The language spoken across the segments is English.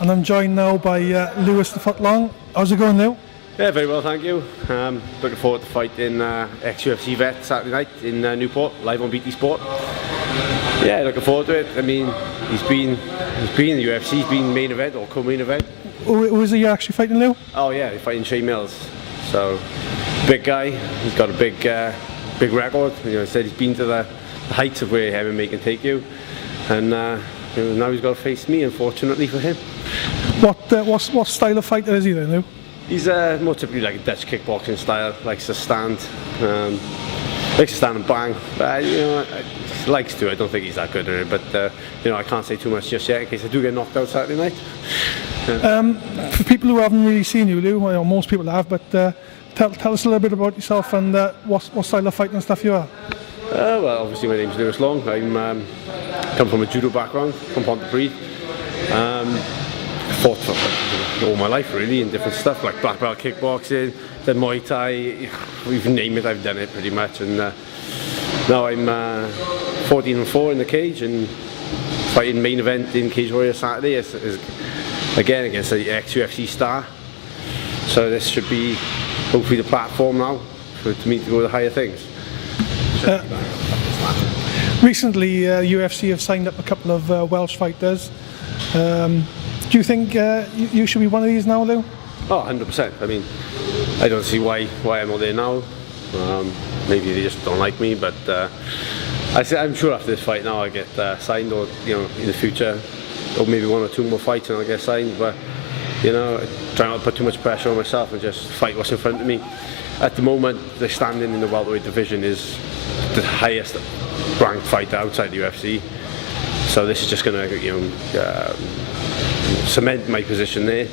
and I'm joined now by Lewis the Foot Long. How's it going, Lew? Yeah, very well, thank you. Looking forward to fighting ex-UFC vet Saturday night in Newport, live on BT Sport. Yeah, looking forward to it. I mean, he's been in the UFC, he's been main event or co-main event. Who is he actually fighting, Lew? Oh yeah, he's fighting Shane Mills. So, big guy, he's got a big record. You know, he said he's been to the heights of where MMA can take you. And now he's got to face me, unfortunately for him. What style of fighter is he then, Lew? He's more typically like a Dutch kickboxing style, likes to stand and bang. But he likes to. I don't think he's that good at it. But I can't say too much just yet in case I do get knocked out Saturday night. For people who haven't really seen you, Lew, most people have, but tell us a little bit about yourself and what style of fighting and stuff you are. Well, obviously my name's Lew Long. I'm come from a judo background, from Pontypridd. Fought for all my life really in different stuff like black belt kickboxing, then Muay Thai, you name it, I've done it pretty much. And now I'm 14-4 in the cage and fighting main event in Cage Warrior Saturday is again against the ex-UFC star. So this should be hopefully the platform now for me to go to higher things. Recently, UFC have signed up a couple of Welsh fighters. Do you think you should be one of these now, Lew? Oh, 100%. I mean, I don't see why I'm not there now. Maybe they just don't like me, but I'm sure after this fight now I get signed, or in the future, or maybe one or two more fights and I'll get signed. But try not to put too much pressure on myself and just fight what's in front of me. At the moment, the standing in the welterweight division is the highest ranked fighter outside the UFC. So this is just going to cement my position there.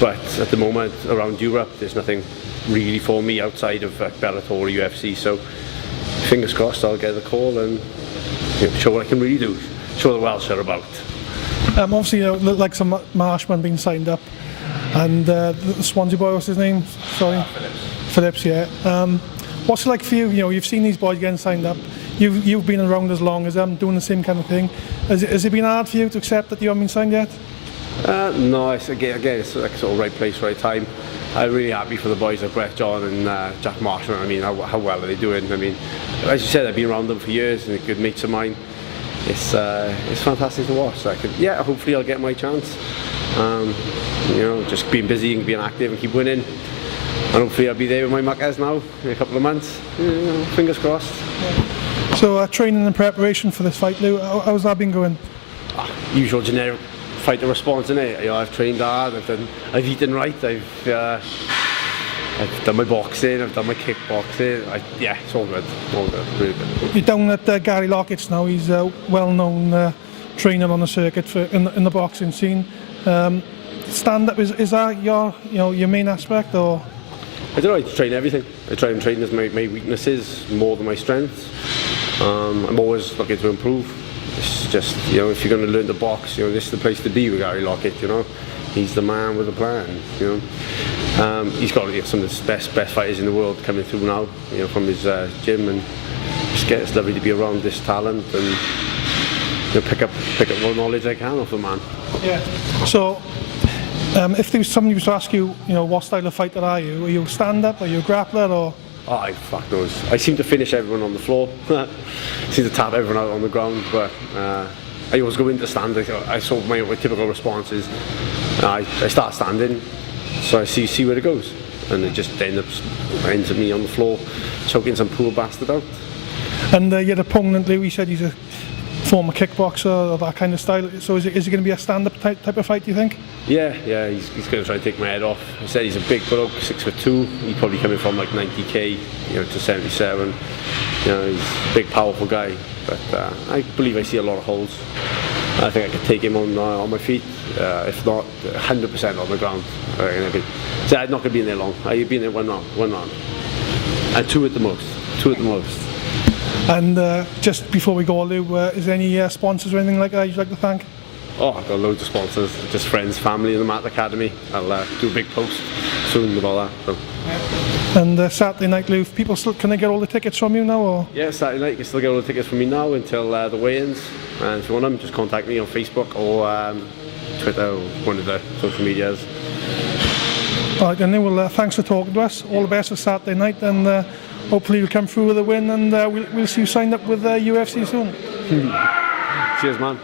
But at the moment, around Europe, there's nothing really for me outside of Bellator or UFC. So fingers crossed, I'll get the call and show what I can really do. Show the Welsh are about. Obviously, like some Marshman being signed up, and the Swansea boy, what's his name? Sorry, Phillips. Yeah. What's it like for you? You've seen these boys getting signed up. You've been around as long as them, doing the same kind of thing. Has it been hard for you to accept that you haven't been signed yet? No, it's like sort of right place, right time. I'm really happy for the boys like Brett John and Jack Marshman. I mean, how well are they doing? I mean, as you said, I've been around them for years and they're good mates of mine. It's fantastic to watch. So hopefully I'll get my chance. Just being busy and being active and keep winning. And hopefully I'll be there with my muckers now in a couple of months. Fingers crossed. Yeah. So training and preparation for this fight, Lew, how's that been going? Usual generic fighter response, innit? I've trained hard, I've eaten right, I've done my boxing, I've done my kickboxing. It's all good, really good. You're down at Gary Lockett's now. He's a well-known trainer on the circuit in the boxing scene. Stand-up, is that your main aspect, or? I don't know, I train everything. I try and train as my weaknesses more than my strengths. I'm always looking to improve. It's just, if you're going to learn to box, this is the place to be with Gary Lockett, He's the man with a plan, He's got some of the best fighters in the world coming through now, from his gym, and it's lovely to be around this talent and pick up what knowledge I can off the man. Yeah. So, if there was somebody who was to ask you, what style of fighter are you? Are you stand-up? Are you a grappler? Or? Oh, I fuck knows. I seem to finish everyone on the floor. I seem to tap everyone out on the ground, but I always go into stand. I saw my typical response is I start standing, so I see where it goes, and it just ends up me on the floor choking some poor bastard out. And your opponent, Lew, he said he's a former kickboxer or that kind of style. So is it going to be a stand-up type of fight, do you think? Yeah, he's going to try and take my head off. I said he's a big bloke, 6'2". He's probably coming from like 90k, to 77. He's a big, powerful guy. But I believe I see a lot of holes. I think I could take him on my feet, if not 100% on the ground. So I'm not going to be in there long. I'll be in there one round, and two at the most. And just before we go, Lew, is there any sponsors or anything like that you'd like to thank? Oh, I've got loads of sponsors, just friends, family in the Mat Academy. I'll do a big post soon about that. So. And Saturday night, Lew, people can they get all the tickets from you now? Or? Yeah, Saturday night you can still get all the tickets from me now until the weigh-ins. And if you want them, just contact me on Facebook or Twitter or one of the social medias. All right, then. Well, thanks for talking to us. All the best for Saturday night, and hopefully you'll come through with a win, and we'll see you signed up with UFC soon. Cheers, man.